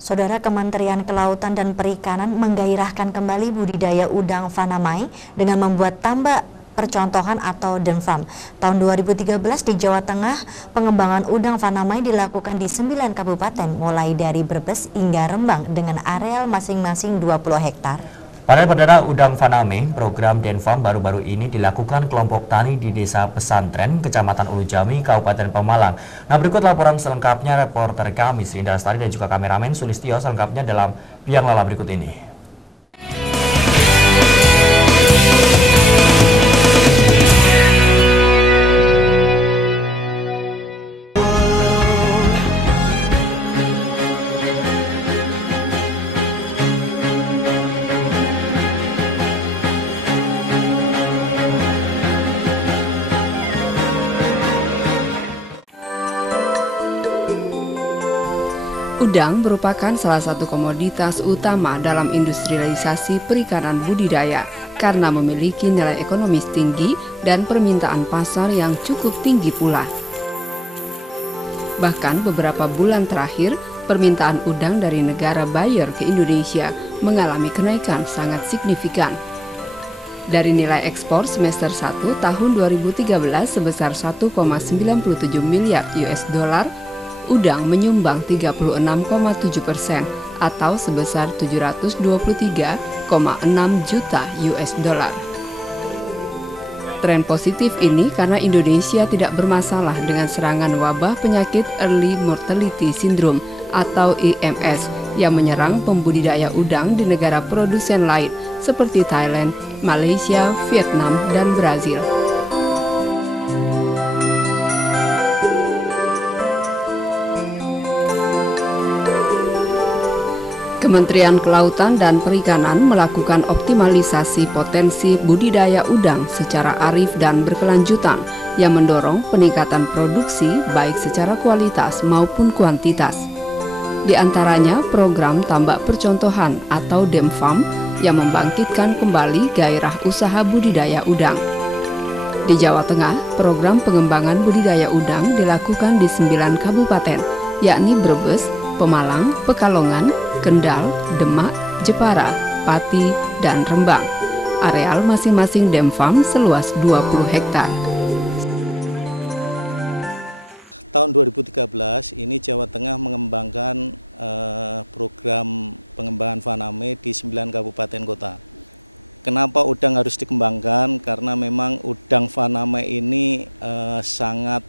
Saudara, Kementerian Kelautan dan Perikanan menggairahkan kembali budidaya udang fanamai dengan membuat tambak percontohan atau denfam. Tahun 2013 di Jawa Tengah, pengembangan udang fanamai dilakukan di 9 kabupaten mulai dari Brebes hingga Rembang dengan areal masing-masing 20 hektar. Panen perdana udang faname, program Denfam baru-baru ini dilakukan kelompok tani di Desa Pesantren, Kecamatan Ulujami, Kabupaten Pemalang. Nah, berikut laporan selengkapnya reporter kami Sri Indra Lestari dan juga kameramen Sulistyo selengkapnya dalam Biang Lala berikut ini. Udang merupakan salah satu komoditas utama dalam industrialisasi perikanan budidaya karena memiliki nilai ekonomis tinggi dan permintaan pasar yang cukup tinggi pula. Bahkan beberapa bulan terakhir, permintaan udang dari negara buyer ke Indonesia mengalami kenaikan sangat signifikan. Dari nilai ekspor semester 1 tahun 2013 sebesar 1,97 miliar US dollar, udang menyumbang 36,7% atau sebesar 723,6 juta US dollar. Tren positif ini karena Indonesia tidak bermasalah dengan serangan wabah penyakit Early Mortality Syndrome atau EMS yang menyerang pembudidaya udang di negara produsen lain seperti Thailand, Malaysia, Vietnam, dan Brazil. Kementerian Kelautan dan Perikanan melakukan optimalisasi potensi budidaya udang secara arif dan berkelanjutan yang mendorong peningkatan produksi baik secara kualitas maupun kuantitas. Di antaranya program tambak percontohan atau Denfam yang membangkitkan kembali gairah usaha budidaya udang. Di Jawa Tengah, program pengembangan budidaya udang dilakukan di 9 kabupaten, yakni Brebes, Pemalang, Pekalongan, Kendal, Demak, Jepara, Pati, dan Rembang. Areal masing-masing Denfam seluas 20 hektar. Tahun 2013 ini Jawa Tengah mengembangkan program pengembangan faname di 9 kabupaten kota. Kenapa udang harus dikembangkan? Karena memang udang faname ini sangat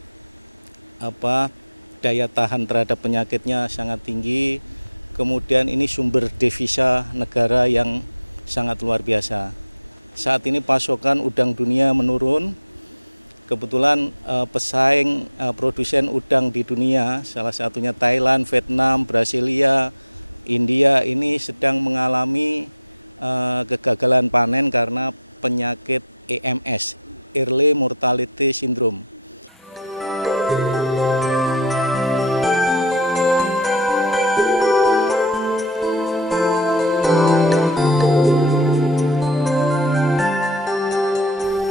daya tahan terhadap penyakitnya sangat tinggi. Kemudian ini sumber devisa negara yang sangat luar biasa. Saat ini pasokan udang dunia menurun. Kebetulan pesaing produsen udang di dunia, salah satunya Thailand, Vietnam, Brasilia, India ini sedang mengalami kegagalan panen karena penyakit EMS, Early Mortality Syndrome.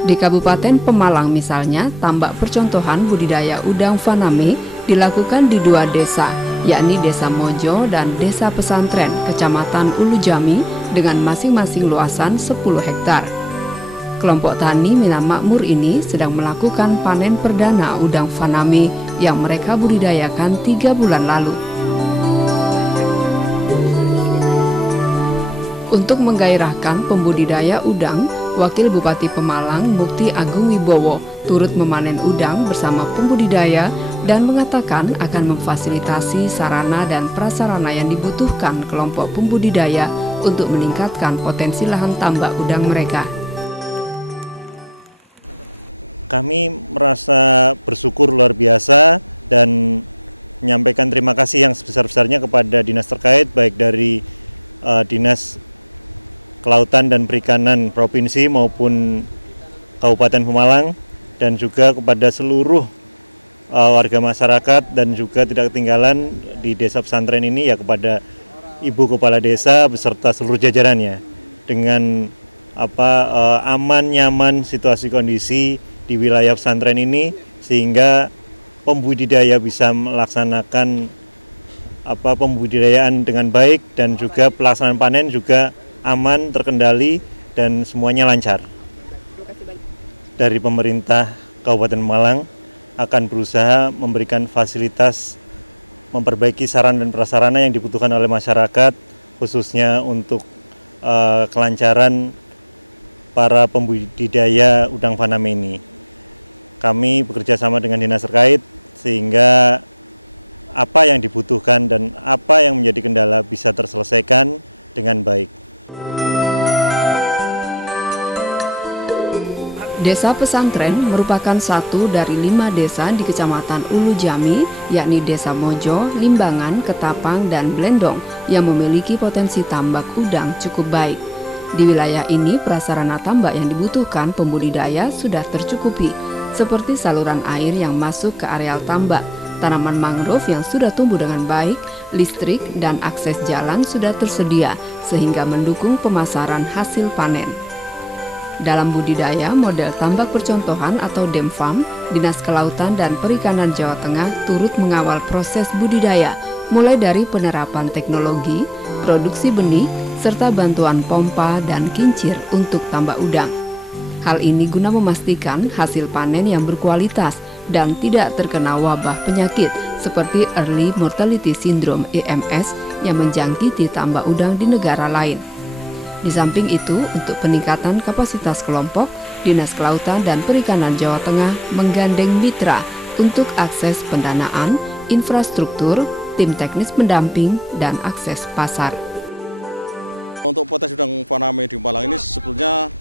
Di Kabupaten Pemalang misalnya, tambak percontohan budidaya udang faname dilakukan di 2 desa, yakni Desa Mojo dan Desa Pesantren, Kecamatan Ulujami dengan masing-masing luasan 10 hektar. Kelompok tani Mina Makmur ini sedang melakukan panen perdana udang faname yang mereka budidayakan 3 bulan lalu. Untuk menggairahkan pembudidaya udang, Wakil Bupati Pemalang Mukti Agung Wibowo turut memanen udang bersama pembudidaya dan mengatakan akan memfasilitasi sarana dan prasarana yang dibutuhkan kelompok pembudidaya untuk meningkatkan potensi lahan tambak udang mereka. Kami merasa bersyukur luar biasa dan menyampaikan terima kasih yang sebesar-besarnya kepada dinas terkait, baik dari Dinas Kelautan dan Perikanan Provinsi maupun Kabupaten Pemalang, dan juga kepada seluruh warga masyarakat, dan juga tidak ketinggalan di Desa Pesantren ini ya kepada Ibu Kepala Desa beserta seluruh jajarannya dengan aman, nyaman situasi kondisi di wilayah pesantren ini sehingga pembudidaya bisa melaksanakan pembudidayaan dengan baik dan juga pelaksanaan panen juga aman, terkendali dan semuanya lancar. Dari pemerintah Kabupaten Malang akan berusaha memberikan fasilitas, memperbaiki sarana dan prasarana yang dibutuhkan oleh masyarakat, khususnya untuk kelancaran para pembudidaya udang faname ini. Kami bekerja sama dengan dinas terkait sehingga apa yang dibutuhkan dan apa yang menjadi kendala bisa terselesaikan dengan baik. Desa Pesantren merupakan satu dari 5 desa di Kecamatan Ulu Jami, yakni Desa Mojo, Limbangan, Ketapang, dan Blendong yang memiliki potensi tambak udang cukup baik. Di wilayah ini, prasarana tambak yang dibutuhkan pembudidaya sudah tercukupi, seperti saluran air yang masuk ke areal tambak, tanaman mangrove yang sudah tumbuh dengan baik, listrik, dan akses jalan sudah tersedia, sehingga mendukung pemasaran hasil panen. Dalam budidaya model tambak percontohan atau DEMFAM, Dinas Kelautan dan Perikanan Jawa Tengah turut mengawal proses budidaya, mulai dari penerapan teknologi, produksi benih, serta bantuan pompa dan kincir untuk tambak udang. Hal ini guna memastikan hasil panen yang berkualitas dan tidak terkena wabah penyakit seperti Early Mortality Syndrome (EMS) yang menjangkiti tambak udang di negara lain. Di samping itu, untuk peningkatan kapasitas kelompok, Dinas Kelautan dan Perikanan Jawa Tengah menggandeng mitra untuk akses pendanaan, infrastruktur, tim teknis pendamping, dan akses pasar. Untuk potensi udang faname di Malang ini sebetulnya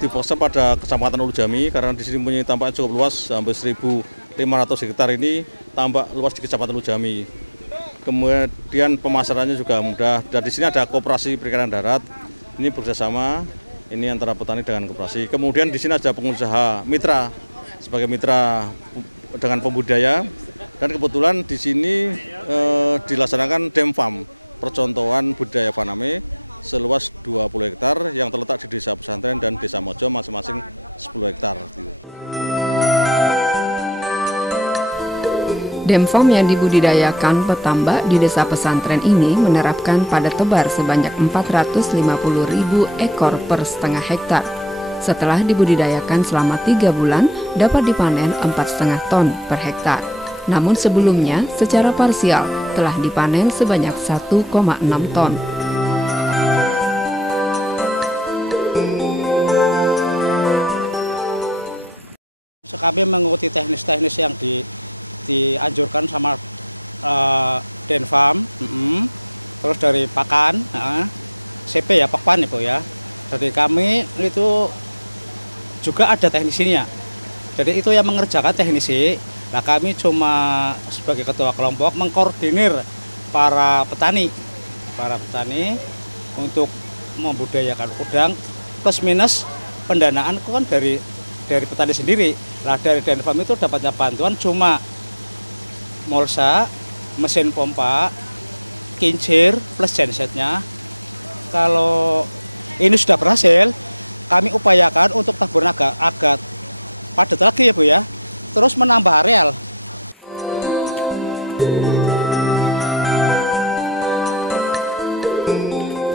difokuskan pada Kecamatan Ulu Jami karena di sini punya tambak cukup luas, hampir 1.500 hektar ini tambak luas di Kecamatan Ulu Jami. Kemudian pemasarannya juga mudah. Dan di sini ada Koperasi Perikanan Darat. Ini bekerjasama ini antara petani dengan koperasi. Kemudian di sini ada pengusaha mitra sebagai mitra dengan pembudidaya. Dan kebetulan di sini dilaksanakan DEMFAM, percontohan budidaya faname seluas 20 hektar yang terletak di Desa Pesantren dan Desa Mojo masing-masing 10 hektar. DEMFAM yang dibudidayakan petambak di Desa Pesantren ini menerapkan pada tebar sebanyak 450.000 ekor per setengah hektar. Setelah dibudidayakan selama 3 bulan, dapat dipanen 4,5 ton per hektar. Namun sebelumnya, secara parsial telah dipanen sebanyak 1,6 ton. Kami mengikuti teknis-teknis yang dianjurkan sama DEMFAM, terus dari Pakan, CP ya, Pakpan Ibu ya. Jadi kami itu juga ada teknisinya. Jadi itu yang mengerjakan teknisi. Nah kami cuma sebagai ketua kelompok mengkoordinir para petani untuk membudidayakan udang, plus minus pendanaan itu kan dari petani sendiri. Nah dari DEMFAM itu dapatnya bantuan cuma mulsa, mesin pompa, kincir, plus gensetnya. Kalau ini sudah berhasil, kami upayakan untuk taburan agak padat lagi ya Bu ya, terus menambah areal.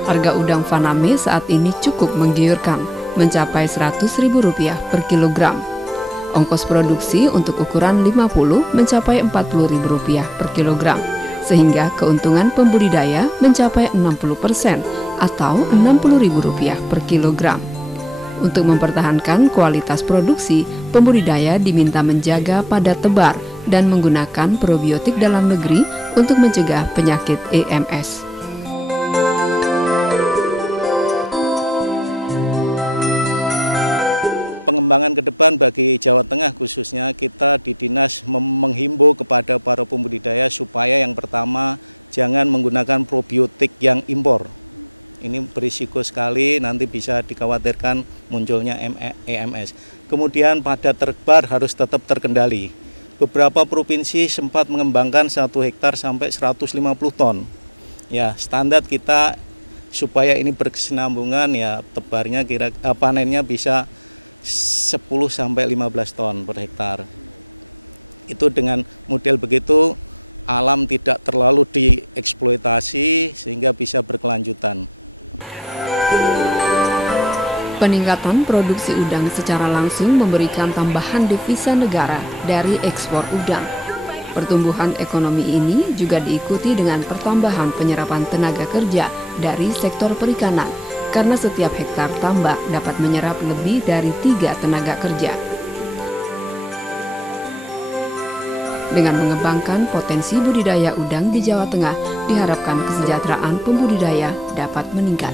Harga udang faname saat ini cukup menggiurkan, mencapai Rp100.000 per kilogram. Ongkos produksi untuk ukuran 50 mencapai Rp40.000 per kilogram, sehingga keuntungan pembudidaya mencapai 60% atau Rp60.000 per kilogram. Untuk mempertahankan kualitas produksi, pembudidaya diminta menjaga pada tebar dan menggunakan probiotik dalam negeri untuk mencegah penyakit EMS. Pengembangan ke depan bagi Jawa Tengah khususnya kita di Dinas menghimbau kepada para pembudidaya supaya yang pertama jangan menggunakan probiotik yang impor. Ini berisiko sekali, nanti bisa dikhawatirkan munculnya EMS. Kemudian pada tebar harus tetap terkendali. Beberapa provinsi sempat mengembangkan 1 hektar sampai 150 ton. Ya, standar kita supaya ini berkesinambungan ya tebarnya panennya bisa 10 sampai 15 ton per hektar. Itu dengan model begitu alam tidak terlalu dieksploitasi sehingga bisa berkelanjutan. Peningkatan produksi udang secara langsung memberikan tambahan devisa negara dari ekspor udang. Pertumbuhan ekonomi ini juga diikuti dengan pertambahan penyerapan tenaga kerja dari sektor perikanan, karena setiap hektar tambak dapat menyerap lebih dari 3 tenaga kerja. Dengan mengembangkan potensi budidaya udang di Jawa Tengah, diharapkan kesejahteraan pembudidaya dapat meningkat.